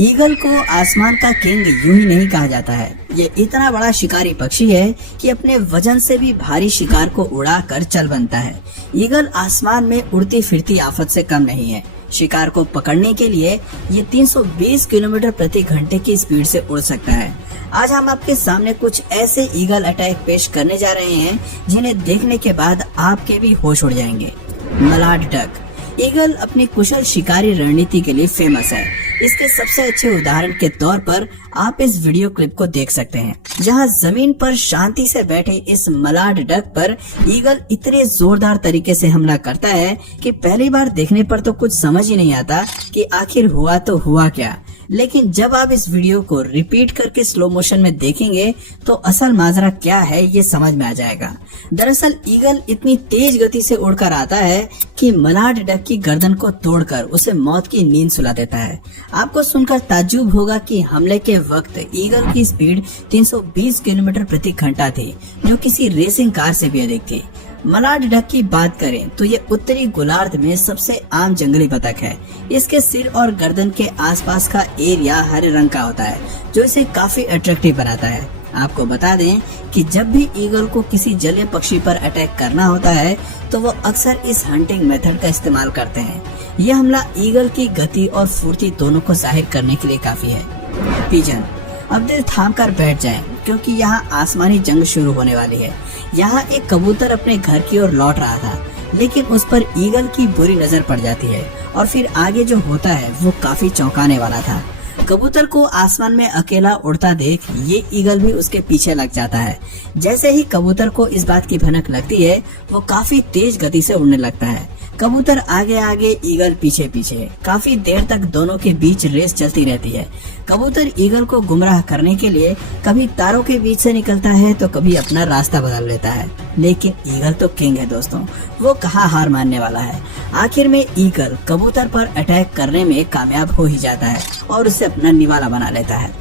Eagle को आसमान का किंग यूं ही नहीं कहा जाता है। ये इतना बड़ा शिकारी पक्षी है कि अपने वजन से भी भारी शिकार को उड़ाकर चल बनता है। ईगल आसमान में उड़ती फिरती आफत से कम नहीं है। शिकार को पकड़ने के लिए ये 320 किलोमीटर प्रति घंटे की स्पीड से उड़ सकता है। आज हम आपके सामने कुछ ऐसे ईगल अटैक पेश करने जा रहे हैं जिन्हें देखने के बाद आपके भी होश उड़ जाएंगे। मलाड डक। ईगल अपनी कुशल शिकारी रणनीति के लिए फेमस है। इसके सबसे अच्छे उदाहरण के तौर पर आप इस वीडियो क्लिप को देख सकते हैं, जहां जमीन पर शांति से बैठे इस मलाड डक पर ईगल इतने जोरदार तरीके से हमला करता है कि पहली बार देखने पर तो कुछ समझ ही नहीं आता कि आखिर हुआ तो हुआ क्या। लेकिन जब आप इस वीडियो को रिपीट करके स्लो मोशन में देखेंगे तो असल माजरा क्या है ये समझ में आ जाएगा। दरअसल ईगल इतनी तेज गति से उड़कर आता है कि मलाड डक की गर्दन को तोड़कर उसे मौत की नींद सुला देता है। आपको सुनकर ताज्जुब होगा कि हमले के वक्त ईगल की स्पीड 320 किलोमीटर प्रति घंटा थी, जो किसी रेसिंग कार से भी अधिक थी। मलाड डक की बात करें तो ये उत्तरी गोलार्ध में सबसे आम जंगली बतख है। इसके सिर और गर्दन के आसपास का एरिया हरे रंग का होता है, जो इसे काफी अट्रैक्टिव बनाता है। आपको बता दें कि जब भी ईगल को किसी जलीय पक्षी पर अटैक करना होता है तो वो अक्सर इस हंटिंग मेथड का इस्तेमाल करते हैं। यह हमला ईगल की गति और फुर्ती दोनों को जाहिर करने के लिए काफी है। पिजन। अब दिल थाम कर बैठ जाएं, क्योंकि यहाँ आसमानी जंग शुरू होने वाली है। यहाँ एक कबूतर अपने घर की ओर लौट रहा था, लेकिन उस पर ईगल की बुरी नजर पड़ जाती है और फिर आगे जो होता है वो काफी चौंकाने वाला था। कबूतर को आसमान में अकेला उड़ता देख ये ईगल भी उसके पीछे लग जाता है। जैसे ही कबूतर को इस बात की भनक लगती है, वो काफी तेज गति से उड़ने लगता है। कबूतर आगे आगे, ईगल पीछे पीछे। काफी देर तक दोनों के बीच रेस चलती रहती है। कबूतर ईगल को गुमराह करने के लिए कभी तारों के बीच से निकलता है तो कभी अपना रास्ता बदल लेता है, लेकिन ईगल तो किंग है दोस्तों, वो कहाँ हार मानने वाला है। आखिर में ईगल कबूतर पर अटैक करने में कामयाब हो ही जाता है और उसे अपना निवाला बना लेता है।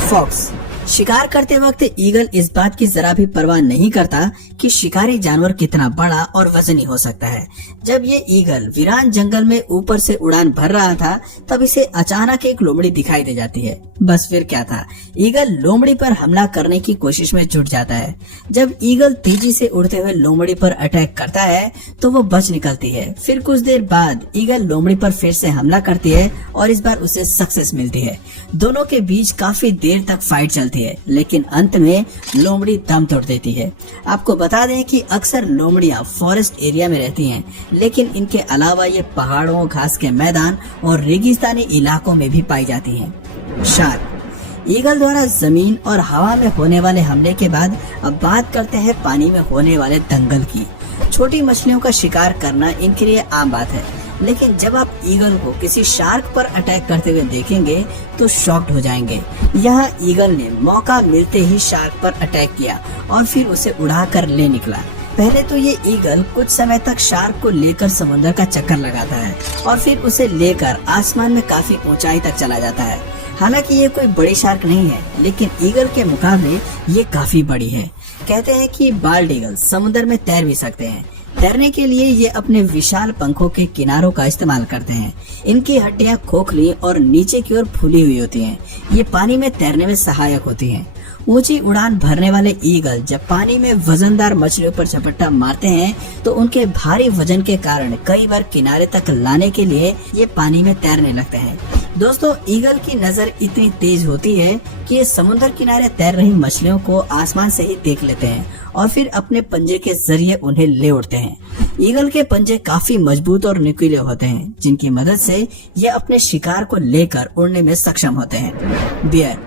फॉक्स। शिकार करते वक्त ईगल इस बात की जरा भी परवाह नहीं करता कि शिकारी जानवर कितना बड़ा और वजनी हो सकता है। जब ये ईगल वीरान जंगल में ऊपर से उड़ान भर रहा था, तब इसे अचानक एक लोमड़ी दिखाई दे जाती है। बस फिर क्या था, ईगल लोमड़ी पर हमला करने की कोशिश में जुट जाता है। जब ईगल तेजी से उड़ते हुए लोमड़ी पर अटैक करता है तो वो बच निकलती है। फिर कुछ देर बाद ईगल लोमड़ी पर फिर से हमला करती है और इस बार उसे सक्सेस मिलती है। दोनों के बीच काफी देर तक फाइट चलती है, लेकिन अंत में लोमड़ी दम तोड़ देती है। आपको बता दें कि अक्सर लोमड़ियां फॉरेस्ट एरिया में रहती हैं, लेकिन इनके अलावा ये पहाड़ों, घास के मैदान और रेगिस्तानी इलाकों में भी पाई जाती हैं। शार्क। ईगल द्वारा जमीन और हवा में होने वाले हमले के बाद अब बात करते हैं पानी में होने वाले दंगल की। छोटी मछलियों का शिकार करना इनके लिए आम बात है, लेकिन जब आप ईगल को किसी शार्क पर अटैक करते हुए देखेंगे तो शॉक्ड हो जाएंगे। यहाँ ईगल ने मौका मिलते ही शार्क पर अटैक किया और फिर उसे उड़ाकर ले निकला। पहले तो ये ईगल कुछ समय तक शार्क को लेकर समुद्र का चक्कर लगाता है और फिर उसे लेकर आसमान में काफी ऊंचाई तक चला जाता है। हालांकि ये कोई बड़ी शार्क नहीं है, लेकिन ईगल के मुकाबले ये काफी बड़ी है। कहते हैं कि बाल्ड ईगल समुद्र में तैर भी सकते हैं। तैरने के लिए ये अपने विशाल पंखों के किनारों का इस्तेमाल करते हैं। इनकी हड्डियां खोखली और नीचे की ओर फूली हुई होती हैं। ये पानी में तैरने में सहायक होती हैं। ऊंची उड़ान भरने वाले ईगल जब पानी में वजनदार मछलियों पर झपट्टा मारते हैं तो उनके भारी वजन के कारण कई बार किनारे तक लाने के लिए ये पानी में तैरने लगते हैं। दोस्तों, ईगल की नजर इतनी तेज होती है कि ये समुद्र किनारे तैर रही मछलियों को आसमान से ही देख लेते हैं और फिर अपने पंजे के जरिए उन्हें ले उड़ते हैं। ईगल के पंजे काफी मजबूत और नुकीले होते हैं, जिनकी मदद से ये अपने शिकार को लेकर उड़ने में सक्षम होते हैं। बियर।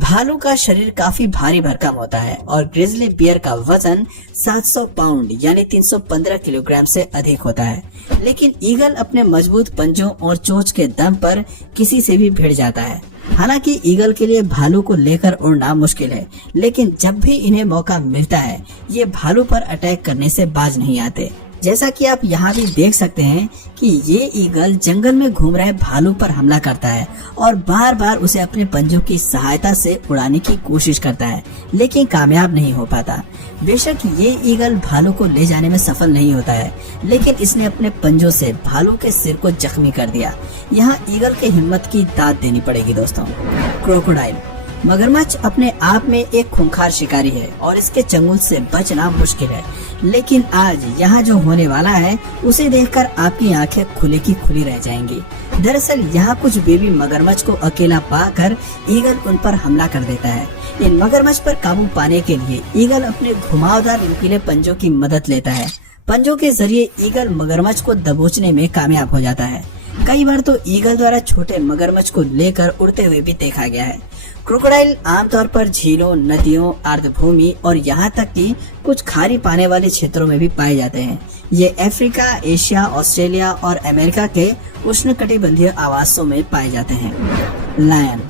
भालू का शरीर काफी भारी भरकम होता है और ग्रिजली बियर का वजन 700 पाउंड यानी 315 किलोग्राम से अधिक होता है, लेकिन ईगल अपने मजबूत पंजों और चोंच के दम पर किसी से भी भिड़ जाता है। हालांकि ईगल के लिए भालू को लेकर उड़ना मुश्किल है, लेकिन जब भी इन्हें मौका मिलता है ये भालू पर अटैक करने से बाज नहीं आते। जैसा कि आप यहाँ भी देख सकते हैं कि ये ईगल जंगल में घूम रहे भालू पर हमला करता है और बार बार उसे अपने पंजों की सहायता से उड़ाने की कोशिश करता है, लेकिन कामयाब नहीं हो पाता। बेशक ये ईगल भालू को ले जाने में सफल नहीं होता है, लेकिन इसने अपने पंजों से भालू के सिर को जख्मी कर दिया। यहाँ ईगल के हिम्मत की दाद देनी पड़ेगी दोस्तों। क्रोकोडाइल। मगरमच्छ अपने आप में एक खूंखार शिकारी है और इसके चंगुल से बचना मुश्किल है, लेकिन आज यहाँ जो होने वाला है उसे देखकर आपकी आंखें खुले की खुली रह जाएंगी। दरअसल यहाँ कुछ बेबी मगरमच्छ को अकेला पाकर ईगल उन पर हमला कर देता है। इन मगरमच्छ पर काबू पाने के लिए ईगल अपने घुमावदार नुकीले पंजों की मदद लेता है। पंजों के जरिए ईगल मगरमच्छ को दबोचने में कामयाब हो जाता है। कई बार तो ईगल द्वारा छोटे मगरमच्छ को लेकर उड़ते हुए भी देखा गया है। क्रोकोडाइल आमतौर पर झीलों, नदियों, अर्धभूमि और यहाँ तक कि कुछ खारी पाने वाले क्षेत्रों में भी पाए जाते हैं। ये अफ्रीका, एशिया, ऑस्ट्रेलिया और अमेरिका के उष्णकटिबंधीय आवासों में पाए जाते हैं। लायन।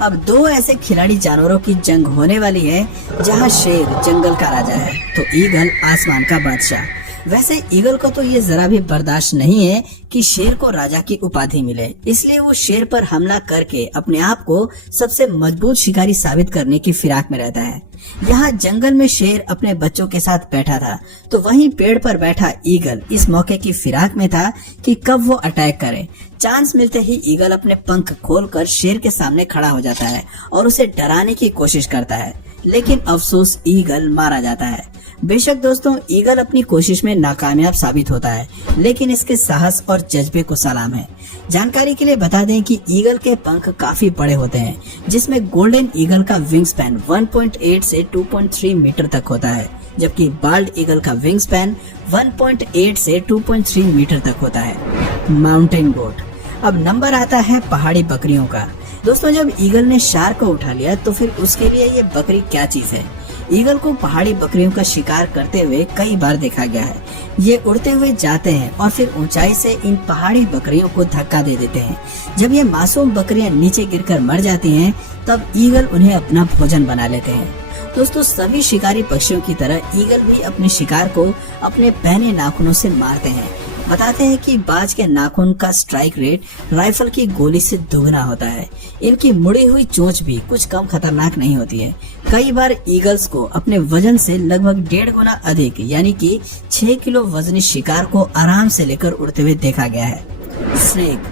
अब दो ऐसे खिलाड़ी जानवरों की जंग होने वाली है जहाँ शेर जंगल का राजा है तो ईगल आसमान का बादशाह। वैसे ईगल को तो ये जरा भी बर्दाश्त नहीं है कि शेर को राजा की उपाधि मिले, इसलिए वो शेर पर हमला करके अपने आप को सबसे मजबूत शिकारी साबित करने की फिराक में रहता है। यहाँ जंगल में शेर अपने बच्चों के साथ बैठा था तो वहीं पेड़ पर बैठा ईगल इस मौके की फिराक में था कि कब वो अटैक करे। चांस मिलते ही ईगल अपने पंख खोलकर शेर के सामने खड़ा हो जाता है और उसे डराने की कोशिश करता है, लेकिन अफसोस ईगल मारा जाता है। बेशक दोस्तों ईगल अपनी कोशिश में नाकामयाब साबित होता है, लेकिन इसके साहस और जज्बे को सलाम है। जानकारी के लिए बता दें कि ईगल के पंख काफी बड़े होते हैं, जिसमें गोल्डन ईगल का विंग स्पैन 1.8 से 2.3 मीटर तक होता है, जबकि बाल्ड ईगल का विंग स्पैन 1.8 से 2.3 मीटर तक होता है। Mountain goat. अब नंबर आता है पहाड़ी बकरियों का। दोस्तों जब ईगल ने शार्क को उठा लिया तो फिर उसके लिए ये बकरी क्या चीज है। ईगल को पहाड़ी बकरियों का शिकार करते हुए कई बार देखा गया है। ये उड़ते हुए जाते हैं और फिर ऊंचाई से इन पहाड़ी बकरियों को धक्का दे देते हैं। जब ये मासूम बकरियां नीचे गिरकर मर जाती हैं, तब ईगल उन्हें अपना भोजन बना लेते हैं। दोस्तों सभी शिकारी पक्षियों की तरह ईगल भी अपने शिकार को अपने पहने नाखूनों से मारते हैं। बताते हैं कि बाज के नाखून का स्ट्राइक रेट राइफल की गोली से दुगना होता है। इनकी मुड़ी हुई चोंच भी कुछ कम खतरनाक नहीं होती है। कई बार ईगल्स को अपने वजन से लगभग 1.5 गुना अधिक यानी कि 6 किलो वजनी शिकार को आराम से लेकर उड़ते हुए देखा गया है। स्नेक।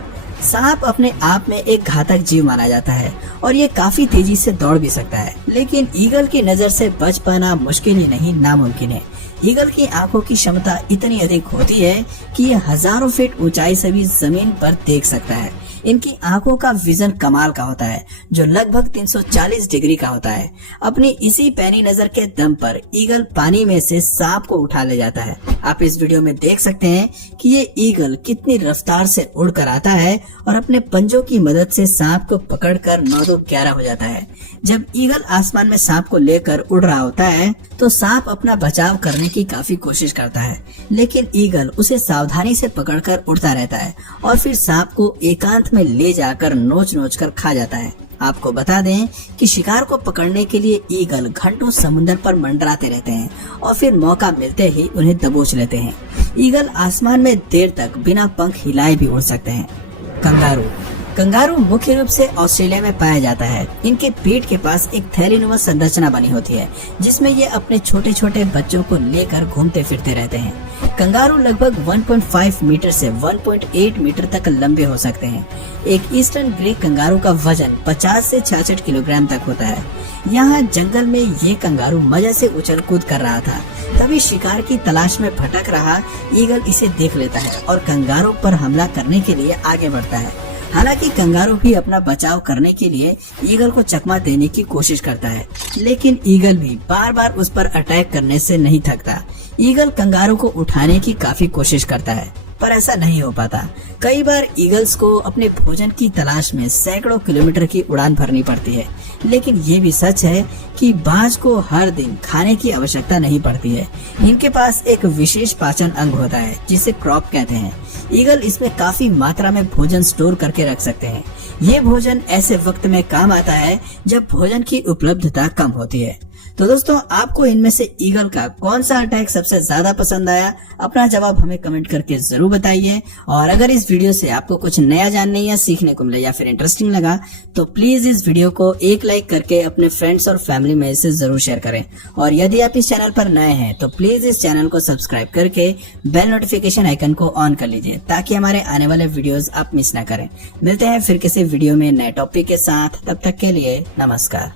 सांप अपने आप में एक घातक जीव माना जाता है और ये काफी तेजी से दौड़ भी सकता है, लेकिन ईगल की नजर से बच पाना मुश्किल ही नहीं नामुमकिन है। ईगल की आंखों की क्षमता इतनी अधिक होती है कि ये हजारों फीट ऊंचाई से भी जमीन पर देख सकता है। इनकी आंखों का विजन कमाल का होता है, जो लगभग 340 डिग्री का होता है। अपनी इसी पैनी नजर के दम पर ईगल पानी में से सांप को उठा ले जाता है। आप इस वीडियो में देख सकते हैं कि ये ईगल कितनी रफ्तार से उड़कर आता है और अपने पंजों की मदद से सांप को पकड़कर 9-11 हो जाता है। जब ईगल आसमान में सांप को लेकर उड़ रहा होता है तो सांप अपना बचाव करने की काफी कोशिश करता है, लेकिन ईगल उसे सावधानी से पकड़कर उड़ता रहता है और फिर सांप को एकांत में ले जाकर नोच नोच कर खा जाता है। आपको बता दें कि शिकार को पकड़ने के लिए ईगल घंटों समुद्र पर मंडराते रहते हैं और फिर मौका मिलते ही उन्हें दबोच लेते हैं। ईगल आसमान में देर तक बिना पंख हिलाए भी उड़ सकते हैं। कंगारू। कंगारू मुख्य रूप से ऑस्ट्रेलिया में पाया जाता है। इनके पेट के पास एक थैलीनुमा संरचना बनी होती है, जिसमें ये अपने छोटे छोटे बच्चों को लेकर घूमते फिरते रहते हैं। कंगारू लगभग 1.5 मीटर से 1.8 मीटर तक लंबे हो सकते हैं। एक ईस्टर्न ग्रे कंगारू का वजन 50 से 66 किलोग्राम तक होता है। यहाँ जंगल में ये कंगारू मजा से उछल कूद कर रहा था, तभी शिकार की तलाश में भटक रहा ईगल इसे देख लेता है और कंगारू पर हमला करने के लिए आगे बढ़ता है। हालांकि कंगारू भी अपना बचाव करने के लिए ईगल को चकमा देने की कोशिश करता है, लेकिन ईगल भी बार बार उस पर अटैक करने से नहीं थकता। ईगल कंगारू को उठाने की काफी कोशिश करता है, पर ऐसा नहीं हो पाता। कई बार ईगल्स को अपने भोजन की तलाश में सैकड़ों किलोमीटर की उड़ान भरनी पड़ती है, लेकिन ये भी सच है कि बाज को हर दिन खाने की आवश्यकता नहीं पड़ती है। इनके पास एक विशेष पाचन अंग होता है जिसे क्रॉप कहते हैं। ईगल इसमें काफी मात्रा में भोजन स्टोर करके रख सकते हैं। ये भोजन ऐसे वक्त में काम आता है जब भोजन की उपलब्धता कम होती है। तो दोस्तों आपको इनमें से ईगल का कौन सा अटैक सबसे ज्यादा पसंद आया, अपना जवाब हमें कमेंट करके जरूर बताइए। और अगर इस वीडियो से आपको कुछ नया जानने या सीखने को मिला या फिर इंटरेस्टिंग लगा तो प्लीज इस वीडियो को एक लाइक करके अपने फ्रेंड्स और फैमिली में इसे जरूर शेयर करें। और यदि आप इस चैनल पर नए हैं तो प्लीज इस चैनल को सब्सक्राइब करके बेल नोटिफिकेशन आइकन को ऑन कर लीजिए ताकि हमारे आने वाले वीडियोस आप मिस ना करें। मिलते हैं फिर किसी वीडियो में नए टॉपिक के साथ, तब तक के लिए नमस्कार।